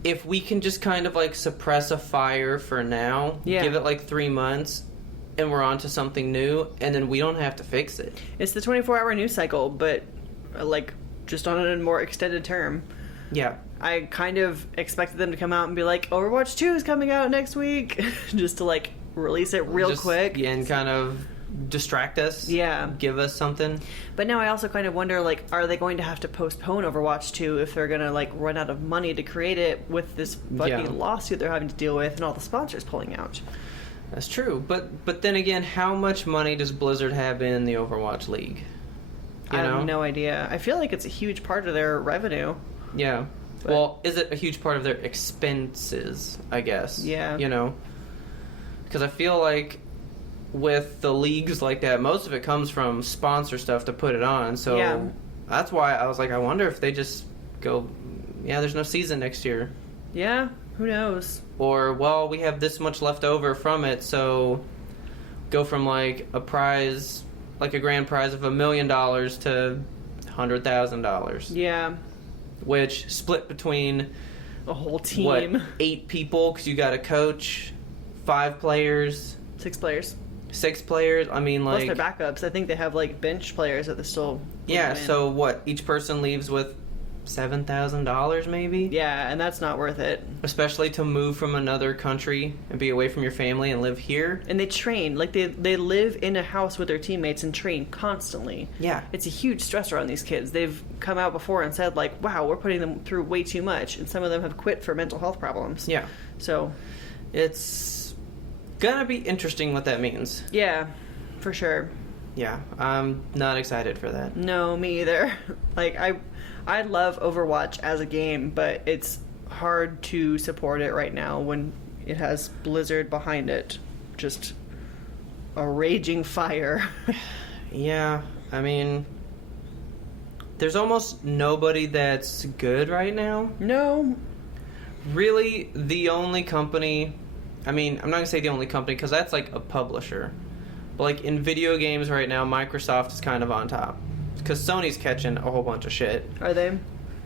if we can just kind of like suppress a fire for now, give it like 3 months, and we're on to something new, and then we don't have to fix it. It's the 24-hour news cycle, but like just on a more extended term. Yeah. I kind of expected them to come out and be like, Overwatch 2 is coming out next week, just to like release it real quick. Yeah, and kind of distract us. Yeah. Give us something. But now I also kind of wonder, like, are they going to have to postpone Overwatch 2 if they're going to, like, run out of money to create it with this fucking lawsuit they're having to deal with and all the sponsors pulling out? That's true. But then again, how much money does Blizzard have in the Overwatch League? I have no idea. I feel like it's a huge part of their revenue. Yeah. But, well, is it a huge part of their expenses, I guess? Yeah. You know? Because I feel like with the leagues like that, most of it comes from sponsor stuff to put it on. So that's why I was like, I wonder if they just go, there's no season next year. Yeah, who knows? Or, well, we have this much left over from it, so go from like a prize, like a grand prize of $1 million to $100,000. Yeah. Which split between a whole team. What, 8 people, because you got a coach, 5 players. 6 players. 6 players. I mean, like, plus their backups. I think they have like bench players that they still. Yeah. So what? Each person leaves with $7,000, maybe. Yeah, and that's not worth it. Especially to move from another country and be away from your family and live here. And they train like they live in a house with their teammates and train constantly. Yeah. It's a huge stressor on these kids. They've come out before and said like, "Wow, we're putting them through way too much," and some of them have quit for mental health problems. Yeah. So, it's gonna be interesting what that means. Yeah, for sure. Yeah, I'm not excited for that. No, me either. Like, I love Overwatch as a game, but it's hard to support it right now when it has Blizzard behind it. Just a raging fire. Yeah, I mean, there's almost nobody that's good right now. No. Really, the only company... I mean, I'm not going to say the only company, because that's like a publisher. But like in video games right now, Microsoft is kind of on top. Because Sony's catching a whole bunch of shit. Are they?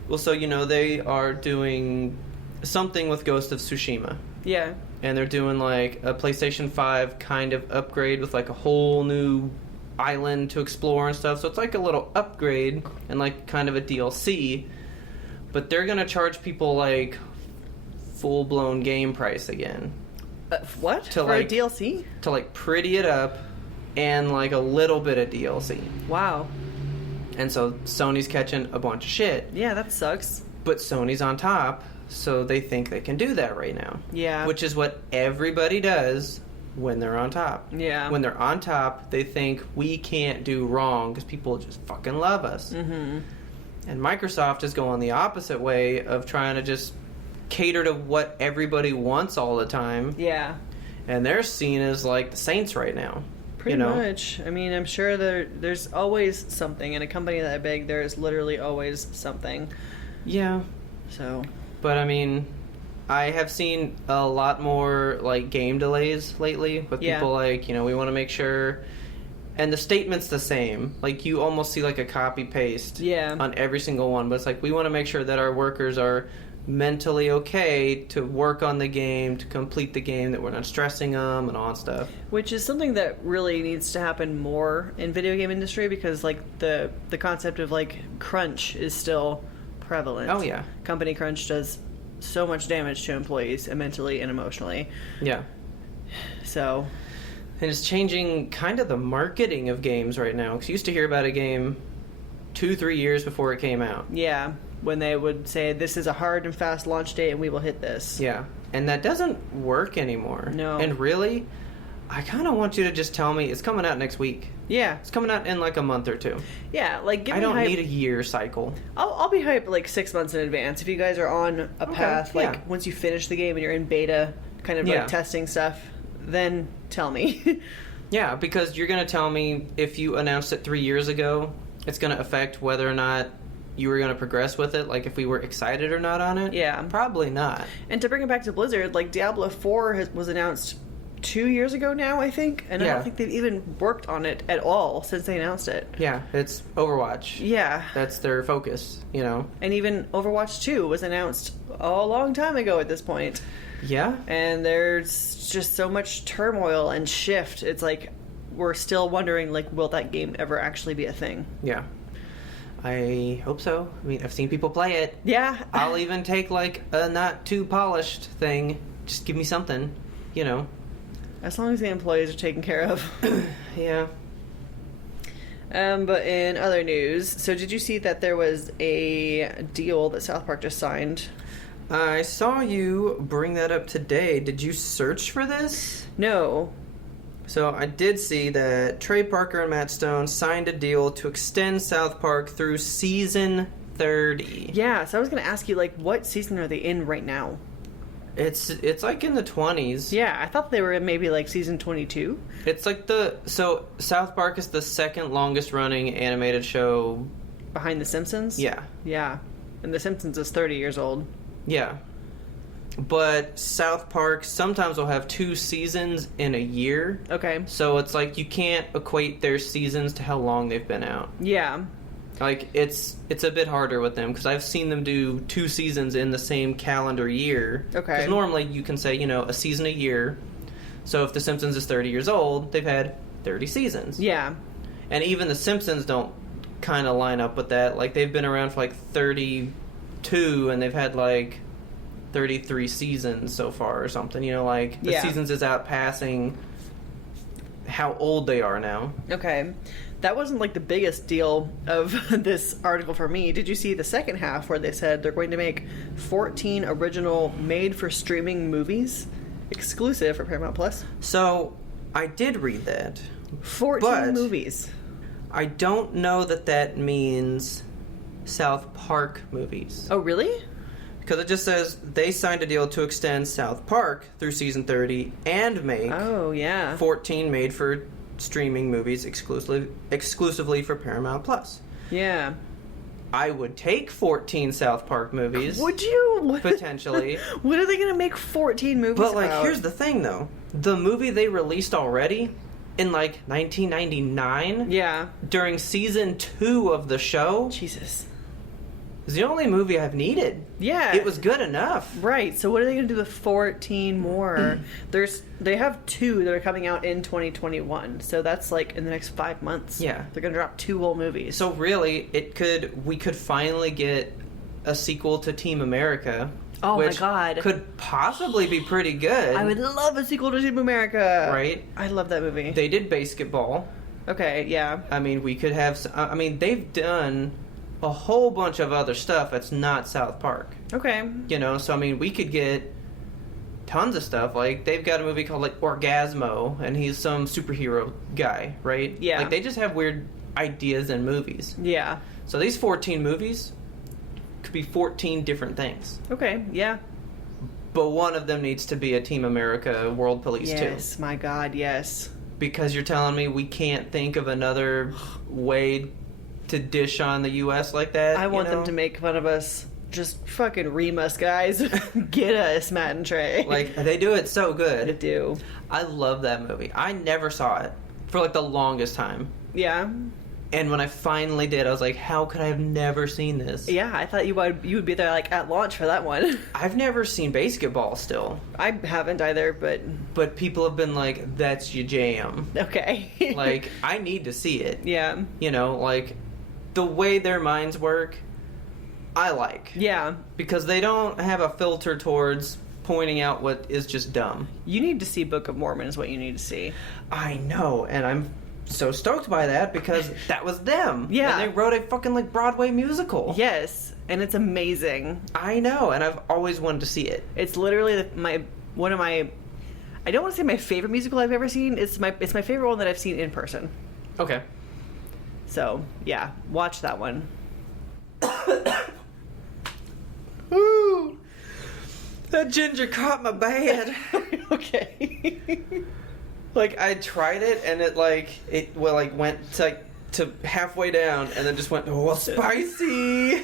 Well, so, you know, they are doing something with Ghost of Tsushima. Yeah. And they're doing like a PlayStation 5 kind of upgrade with like a whole new island to explore and stuff. So it's like a little upgrade and like kind of a DLC. But they're going to charge people like full-blown game price again. What? To For like a DLC? To like pretty it up and like a little bit of DLC. Wow. And so Sony's catching a bunch of shit. Yeah, that sucks. But Sony's on top, so they think they can do that right now. Yeah. Which is what everybody does when they're on top. Yeah. When they're on top, they think we can't do wrong because people just fucking love us. Mm-hmm. And Microsoft is going the opposite way of trying to just cater to what everybody wants all the time. Yeah. And they're seen as like the saints right now. Pretty much. I mean, I'm sure there's always something. In a company that big, there is literally always something. Yeah. So. But I mean, I have seen a lot more like game delays lately with people like, we want to make sure. And the statement's the same. Like, you almost see like a copy-paste on every single one. But it's like, we want to make sure that our workers are mentally okay to work on the game, to complete the game, that we're not stressing them and all that stuff. Which is something that really needs to happen more in video game industry, because like the concept of like crunch is still prevalent. Oh yeah. Company crunch does so much damage to employees mentally and emotionally. Yeah. So. And it's changing kind of the marketing of games right now. Because you used to hear about a game 2-3 years before it came out. Yeah. When they would say, this is a hard and fast launch date and we will hit this. Yeah. And that doesn't work anymore. No. And really, I kind of want you to just tell me it's coming out next week. Yeah. It's coming out in like a month or two. Yeah, like give me I don't hype. need a year cycle. I'll be hyped like 6 months in advance. If you guys are on a path, like once you finish the game and you're in beta, kind of like testing stuff, then tell me. Yeah, because you're going to tell me if you announced it 3 years ago, it's going to affect whether or not you were going to progress with it, like if we were excited or not on it. Yeah. Probably not. And to bring it back to Blizzard, like Diablo 4 was announced 2 years ago now, I think. And I don't think they've even worked on it at all since they announced it. Yeah, it's Overwatch. Yeah. That's their focus, And even Overwatch 2 was announced a long time ago at this point. Yeah. And there's just so much turmoil and shift. It's like we're still wondering, like, will that game ever actually be a thing? Yeah. I hope so. I mean, I've seen people play it. Yeah. I'll even take, like, a not too polished thing. Just give me something, As long as the employees are taken care of. Yeah. But in other news, so did you see that there was a deal that South Park just signed? I saw you bring that up today. Did you search for this? No. So I did see that Trey Parker and Matt Stone signed a deal to extend South Park through season 30. Yeah, so I was going to ask you, like, what season are they in right now? It's like in the 20s. Yeah, I thought they were in maybe like season 22. It's like so South Park is the second longest running animated show Behind The Simpsons? Yeah. Yeah. And The Simpsons is 30 years old. Yeah. But South Park sometimes will have 2 seasons in a year. Okay. So it's like you can't equate their seasons to how long they've been out. Yeah. Like, it's a bit harder with them, because I've seen them do 2 seasons in the same calendar year. Okay. Because normally you can say, a season a year. So if The Simpsons is 30 years old, they've had 30 seasons. Yeah. And even The Simpsons don't kind of line up with that. Like, they've been around for, like, 32, and they've had, like, 33 seasons so far or something. The seasons is outpassing how old they are now. Okay. That wasn't like the biggest deal of this article for me. Did you see the second half where they said they're going to make 14 original made-for-streaming movies exclusive for Paramount Plus? So, I did read that. 14 movies. I don't know that means South Park movies. Oh, really? Because it just says they signed a deal to extend South Park through season 30 and make 14 made-for-streaming movies exclusively for Paramount Plus. Yeah. I would take 14 South Park movies. Would you? Potentially. What are they going to make 14 movies But, like, about? here's the thing, though. The movie they released already in, like, 1999... Yeah. During season 2 of the show... Jesus. It's the only movie I've needed. Yeah. It was good enough. Right. So what are they going to do with 14 more? They have 2 that are coming out in 2021. So that's like in the next 5 months. Yeah. They're going to drop 2 whole movies. So really, we could finally get a sequel to Team America. Oh which my God. could possibly be pretty good. I would love a sequel to Team America. Right? I love that movie. They did Basketball. Okay, yeah. I mean, we could have... I mean, they've done a whole bunch of other stuff that's not South Park. Okay. You know, so I mean, we could get tons of stuff. Like, they've got a movie called, like, Orgasmo, and he's some superhero guy, right? Yeah. Like, they just have weird ideas in movies. Yeah. So these 14 movies could be 14 different things. Okay, yeah. But one of them needs to be a Team America World Police too. Yes, my God, yes. Because you're telling me we can't think of another way to dish on the U.S. like that? I want them to make fun of us. Just fucking ream us, guys. Get us, Matt and Trey. Like, they do it so I good. do. I love that movie. I never saw it for, like, the longest time. Yeah. And when I finally did, I was like, how could I have never seen this? Yeah, I thought you would be there, like, at launch for that one. I've never seen Basketball still. I haven't either, but... But people have been like, that's your jam. Okay. Like, I need to see it. Yeah. You know, like, the way their minds work, I like. Yeah. Because they don't have a filter towards pointing out what is just dumb. You need to see Book of Mormon is what you need to see. I know, and I'm so stoked by that because that was them. Yeah. And they wrote a fucking, like, Broadway musical. Yes, and it's amazing. I know, and I've always wanted to see it. It's literally one of my... I don't want to say my favorite musical I've ever seen. It's my favorite one that I've seen in person. Okay. So, yeah, watch that one. Woo! That ginger caught my bad. Okay. Like, I tried it, and it went to halfway down, and then just went, oh, spicy!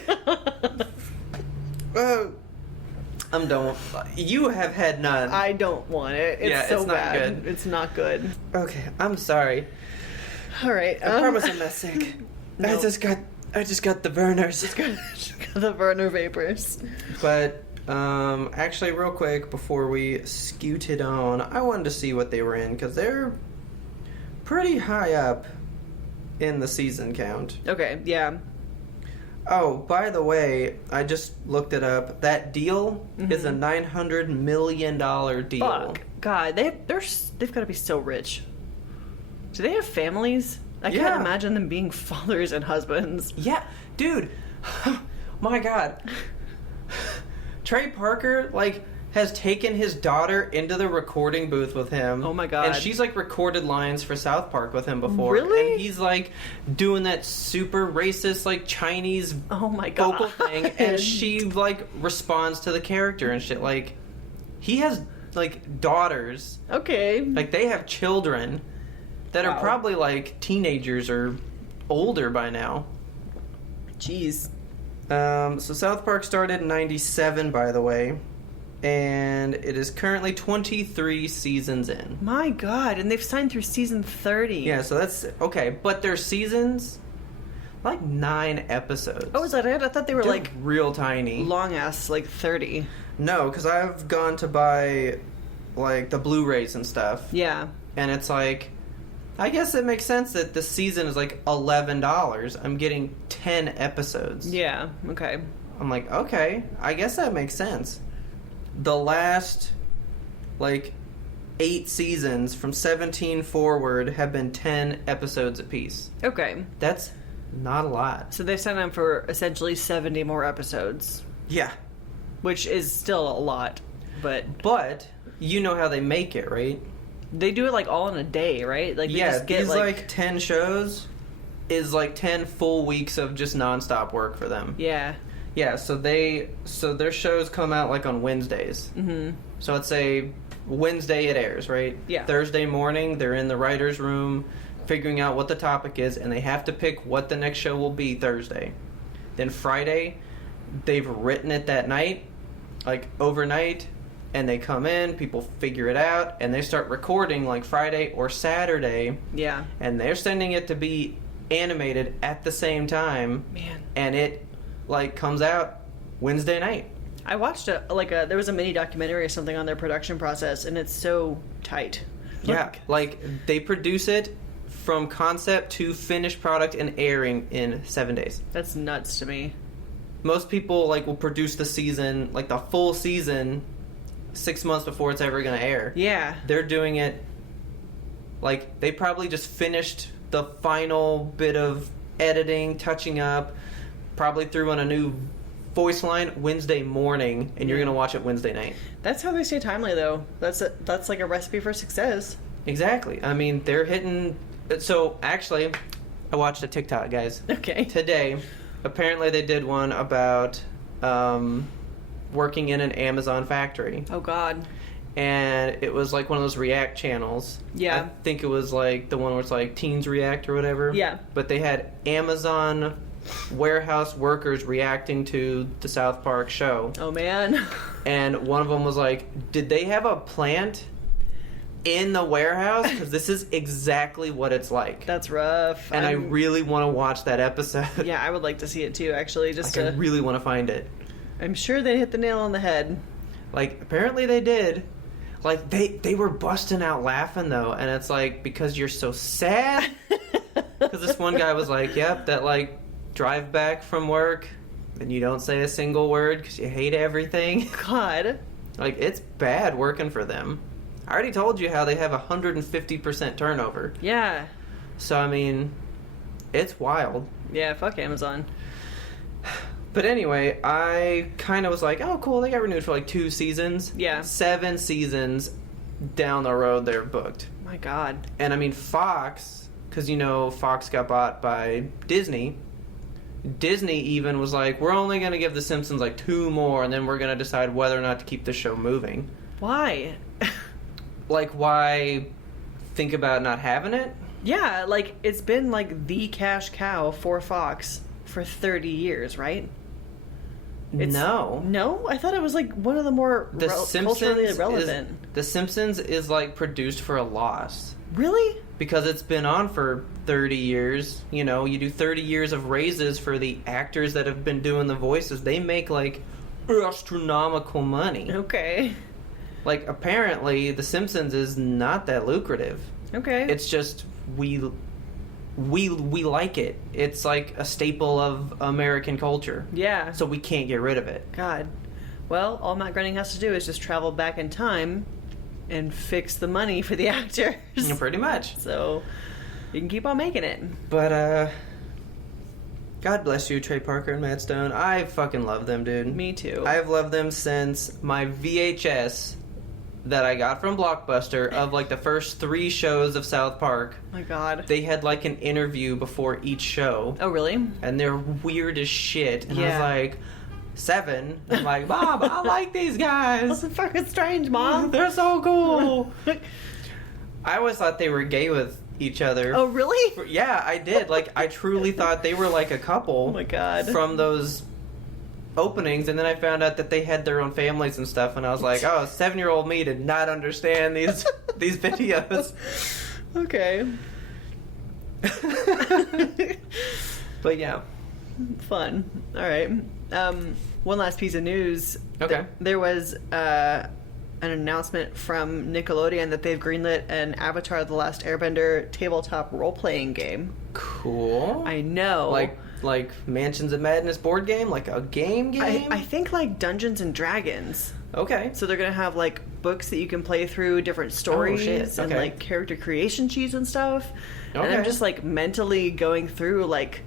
I'm done. You have had none. I don't want it. It's so it's not bad. good. It's not good. Okay, I'm sorry. All right. I promise I'm not sick. No. I just got the burners. The Werner vapors. But actually, real quick before we scooted on, I wanted to see what they were in because they're pretty high up in the season count. Okay. Yeah. Oh, by the way, I just looked it up. That deal is a $900 million deal. Fuck. God, they've got to be so rich. Do they have families? I can't imagine them being fathers and husbands. Yeah, dude. My God. Trey Parker, like, has taken his daughter into the recording booth with him. Oh my God. And she's, like, recorded lines for South Park with him before. Really? And he's, like, doing that super racist, like, Chinese Oh my God. vocal thing. And she, like, responds to the character and shit. Like, he has, like, daughters. Okay. Like, they have children that are probably, like, teenagers or older by now. Jeez. So South Park started in 97, by the way, and it is currently 23 seasons in. My God, and they've signed through season 30. Yeah, so that's okay, but their seasons, like 9 episodes. Oh, is that it? I thought they were They're like real tiny. long ass, like 30. No, because I've gone to buy like the Blu-rays and stuff. Yeah. And it's like, I guess it makes sense that this season is like $11. I'm getting 10 episodes. Yeah. Okay. I'm like, okay, I guess that makes sense. The last, like, 8 seasons from 17 forward have been 10 episodes apiece. Okay. That's not a lot. So they've signed on for essentially 70 more episodes, Yeah. which is still a lot, but But, you know how they make it, right? they do it like all in a day, right? Like they Yeah, just get these, like, 10 shows is, like, 10 full weeks of just nonstop work for them. yeah. Yeah, so their shows come out, like, on Wednesdays. Mm-hmm. So it's a Wednesday it airs, right? Yeah. Thursday morning, they're in the writer's room figuring out what the topic is, and they have to pick what the next show will be Thursday. Then Friday, they've written it that night, like overnight, and they come in, people figure it out, and they start recording like Friday or Saturday, Yeah. and they're sending it to be animated at the same time, Man. and it, like comes out Wednesday night. I watched there was a mini documentary or something on their production process, and it's so tight. Yeah, like they produce it from concept to finished product and airing in 7 days. That's nuts to me. Most people like will produce the season, like the full season, 6 months before it's ever going to air. Yeah. They're doing it like they probably just finished the final bit of editing, touching up, probably threw on a new voice line Wednesday morning, and you're going to watch it Wednesday night. That's how they stay timely, though. That's like a recipe for success. Exactly. I mean, they're hitting... So, actually, I watched a TikTok, guys. Okay. Today, apparently they did one about working in an Amazon factory. Oh, God. And it was like one of those React channels. Yeah. I think it was like the one where it's like Teens React or whatever. Yeah. But they had Amazon warehouse workers reacting to the South Park show. Oh, man. And one of them was like, did they have a plant in the warehouse? Because this is exactly what it's like. That's rough. And I really want to watch that episode. Yeah, I would like to see it too, actually. I really want to find it. I'm sure they hit the nail on the head. Like, apparently they did. Like, they were busting out laughing, though. And it's like, because you're so sad. Because this one guy was like, yep, that, like, drive back from work and you don't say a single word because you hate everything. God. Like, it's bad working for them. I already told you how they have 150% turnover. Yeah. So, I mean, it's wild. Yeah, fuck Amazon. But anyway, I kind of was like, oh, cool, they got renewed for like 2 seasons. Yeah. 7 seasons down the road they're booked. My God. And I mean, Fox, because you know Fox got bought by Disney. Disney even was like, we're only going to give The Simpsons like 2 more, and then we're going to decide whether or not to keep the show moving. Why? Like, why think about not having it? Yeah, like, it's been like the cash cow for Fox for 30 years, right? No. No? I thought it was like one of the more culturally relevant. The Simpsons is like produced for a loss. Really? Because it's been on for 30 years. You know, you do 30 years of raises for the actors that have been doing the voices. They make like astronomical money. Okay. Like, apparently, The Simpsons is not that lucrative. Okay. It's just we like it. It's like a staple of American culture. Yeah. So we can't get rid of it. God. Well, all Matt Groening has to do is just travel back in time and fix the money for the actors. Yeah, pretty much. So you can keep on making it. But, God bless you, Trey Parker and Matt Stone. I fucking love them, dude. Me too. I've loved them since my VHS that I got from Blockbuster of like the first 3 shows of South Park. My God. They had like an interview before each show. Oh, really? And they're weird as shit. And Yeah. I was like, 7. I'm like, Mom, I like these guys. That's fucking strange, Mom. They're so cool. I always thought they were gay with each other. Oh, really? Yeah, I did. Like, I truly thought they were like a couple. Oh, my God. From those openings, and then I found out that they had their own families and stuff, and I was like, oh, 7-year-old me did not understand these videos. Okay. But yeah. Fun. All right. One last piece of news. Okay. There was an announcement from Nickelodeon that they've greenlit an Avatar: The Last Airbender tabletop role-playing game. Cool. I know. Like Mansions of Madness board game? Like a game? I think like Dungeons and Dragons. Okay. So they're gonna have like books that you can play through, different stories, shit. and Okay. like character creation sheets and stuff. And Okay. I'm just like mentally going through like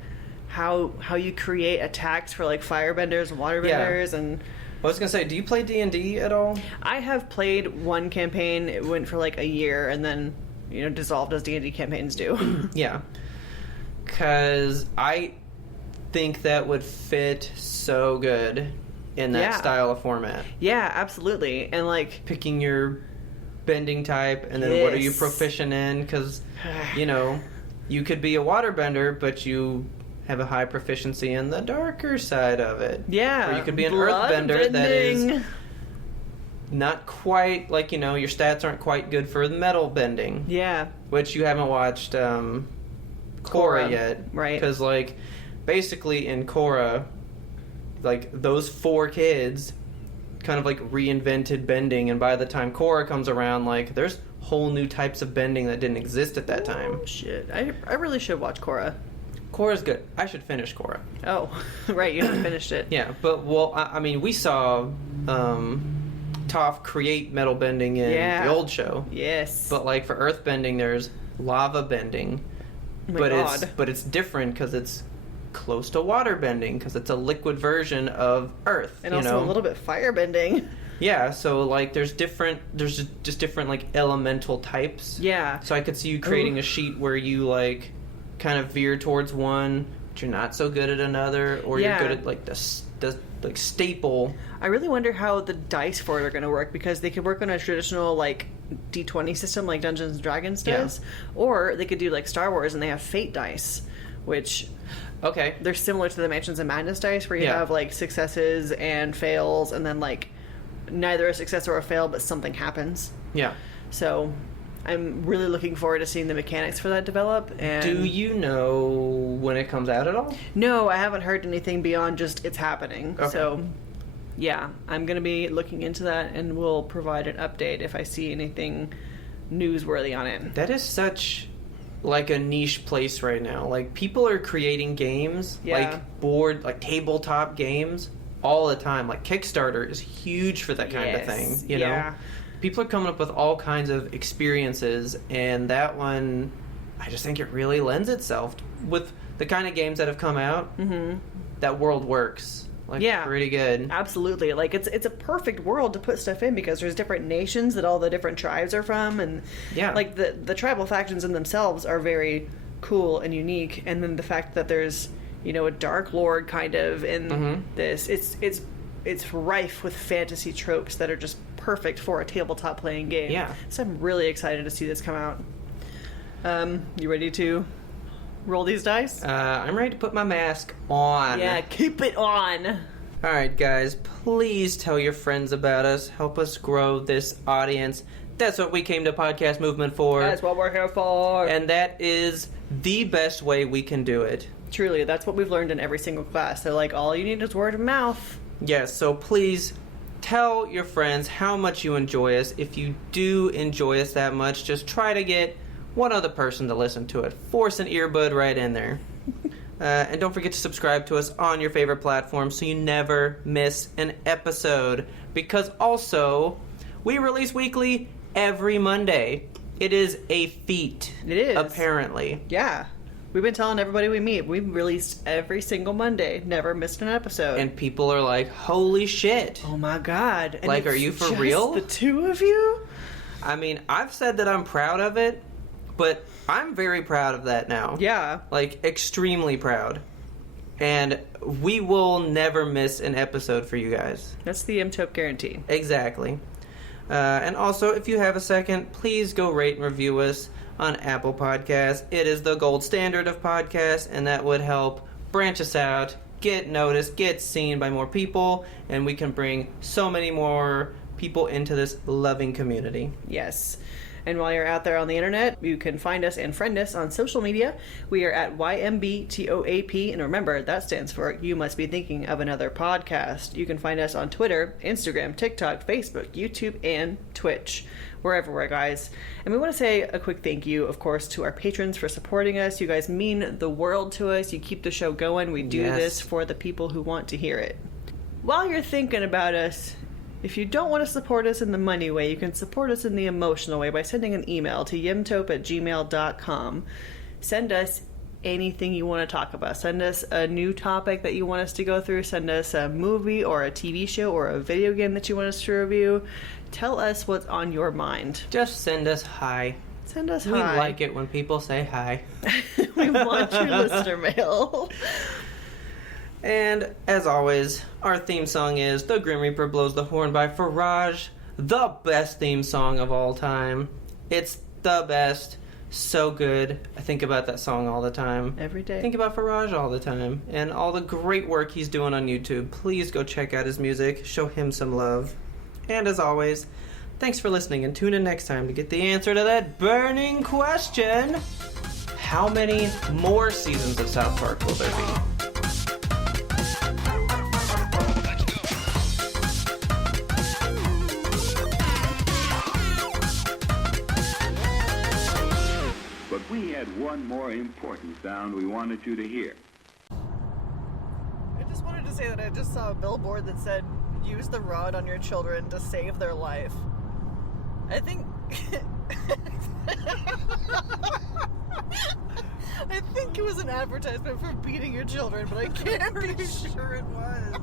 how you create attacks for like firebenders and waterbenders. And I was gonna say, do you play D&D at all? I have played one campaign. It went for like a year and then dissolved as D&D campaigns do. Yeah. Because I think that would fit so good in that Yeah. style of format. Yeah, absolutely. And like Picking your bending type, and then what are you Yes. proficient in? Because, you could be a waterbender, but you have a high proficiency in the darker side of it. yeah, Or you could be an blood earthbender that is bending. not quite, like, your stats aren't quite good for metal bending. Yeah. Which you haven't watched Korra yet. Right. Because, like, basically in Korra, like those 4 kids kind of like reinvented bending, and by the time Korra comes around, like there's whole new types of bending that didn't exist at that time. Oh, shit. I really should watch Korra. Korra's good. I should finish Korra. Oh, right, you haven't finished it. Yeah, but well, I mean, we saw Toph create metal bending in the old show. Yes. But like for earth bending, there's lava bending. Oh my God. It's different because it's close to water bending because it's a liquid version of earth. And also a little bit fire bending. Yeah, so like there's just different like elemental types. Yeah. So I could see you creating a sheet where you like kind of veer towards one, but you're not so good at another, or you're good at like the like staple. I really wonder how the dice for it are going to work, because they could work on a traditional like D20 system like Dungeons and Dragons does, or they could do like Star Wars and they have fate dice, which they're similar to the Mansions of Madness dice, where you have like successes and fails, and then like neither a success or a fail, but something happens. Yeah. So I'm really looking forward to seeing the mechanics for that develop. And do you know when it comes out at all? No, I haven't heard anything beyond just it's happening. Okay. So yeah, I'm going to be looking into that, and we'll provide an update if I see anything newsworthy on it. That is such like a niche place right now. Like people are creating games, like tabletop games all the time. Like Kickstarter is huge for that kind of thing, you know? People are coming up with all kinds of experiences, and that one, I just think it really lends itself with the kind of games that have come out. Mm-hmm. That world works. Like, pretty good. Absolutely. Like, it's a perfect world to put stuff in, because there's different nations that all the different tribes are from, and like the tribal factions in themselves are very cool and unique. And then the fact that there's, you know, a Dark Lord kind of in this, it's rife with fantasy tropes that are just perfect for a tabletop playing game. Yeah. So I'm really excited to see this come out. You ready to roll these dice? I'm ready to put my mask on. Yeah, keep it on. Alright, guys, please tell your friends about us. Help us grow this audience. That's what we came to Podcast Movement for. That's what we're here for. And that is the best way we can do it. Truly, that's what we've learned in every single class. They're like, all you need is word of mouth. Yes, so please tell your friends how much you enjoy us. If you do enjoy us that much, just try to get one other person to listen to it. Force an earbud right in there. And don't forget to subscribe to us on your favorite platform so you never miss an episode. Because also, we release weekly every Monday. It is a feat. It is. Apparently. Yeah. We've been telling everybody we meet. We've released every single Monday. Never missed an episode. And people are like, holy shit. Oh my God. And like, are you for real? The two of you? I mean, I've said that I'm proud of it, but I'm very proud of that now. Yeah. Like, extremely proud. And we will never miss an episode for you guys. That's the YMBToAP guarantee. Exactly. And also, if you have a second, please go rate and review us on Apple Podcasts. It is the gold standard of podcasts, and that would help branch us out, get noticed, get seen by more people, and we can bring so many more people into this loving community. Yes. And while you're out there on the internet, you can find us and friend us on social media. We are at YMBToAP, and remember, that stands for You Must Be Thinking of Another Podcast. You can find us on Twitter, Instagram, TikTok, Facebook, YouTube, and Twitch. We're everywhere, guys. And we want to say a quick thank you, of course, to our patrons for supporting us. You guys mean the world to us. You keep the show going. We do this for the people who want to hear it. While you're thinking about us, if you don't want to support us in the money way, you can support us in the emotional way by sending an email to YMBToAP@gmail.com. Send us anything you want to talk about. Send us a new topic that you want us to go through. Send us a movie or a TV show or a video game that you want us to review. Tell us what's on your mind. Just send us hi. Send us hi. We like it when people say hi. We want your listener mail. And, as always, our theme song is The Grim Reaper Blows the Horn by Faraj, the best theme song of all time. It's the best. So good. I think about that song all the time. Every day. Think about Faraj all the time. And all the great work he's doing on YouTube. Please go check out his music. Show him some love. And, as always, thanks for listening, and tune in next time to get the answer to that burning question. How many more seasons of South Park will there be? But we had one more important sound we wanted you to hear. I just wanted to say that I just saw a billboard that said, use the rod on your children to save their life. I think... I think it was an advertisement for beating your children, but I can't be sure it was.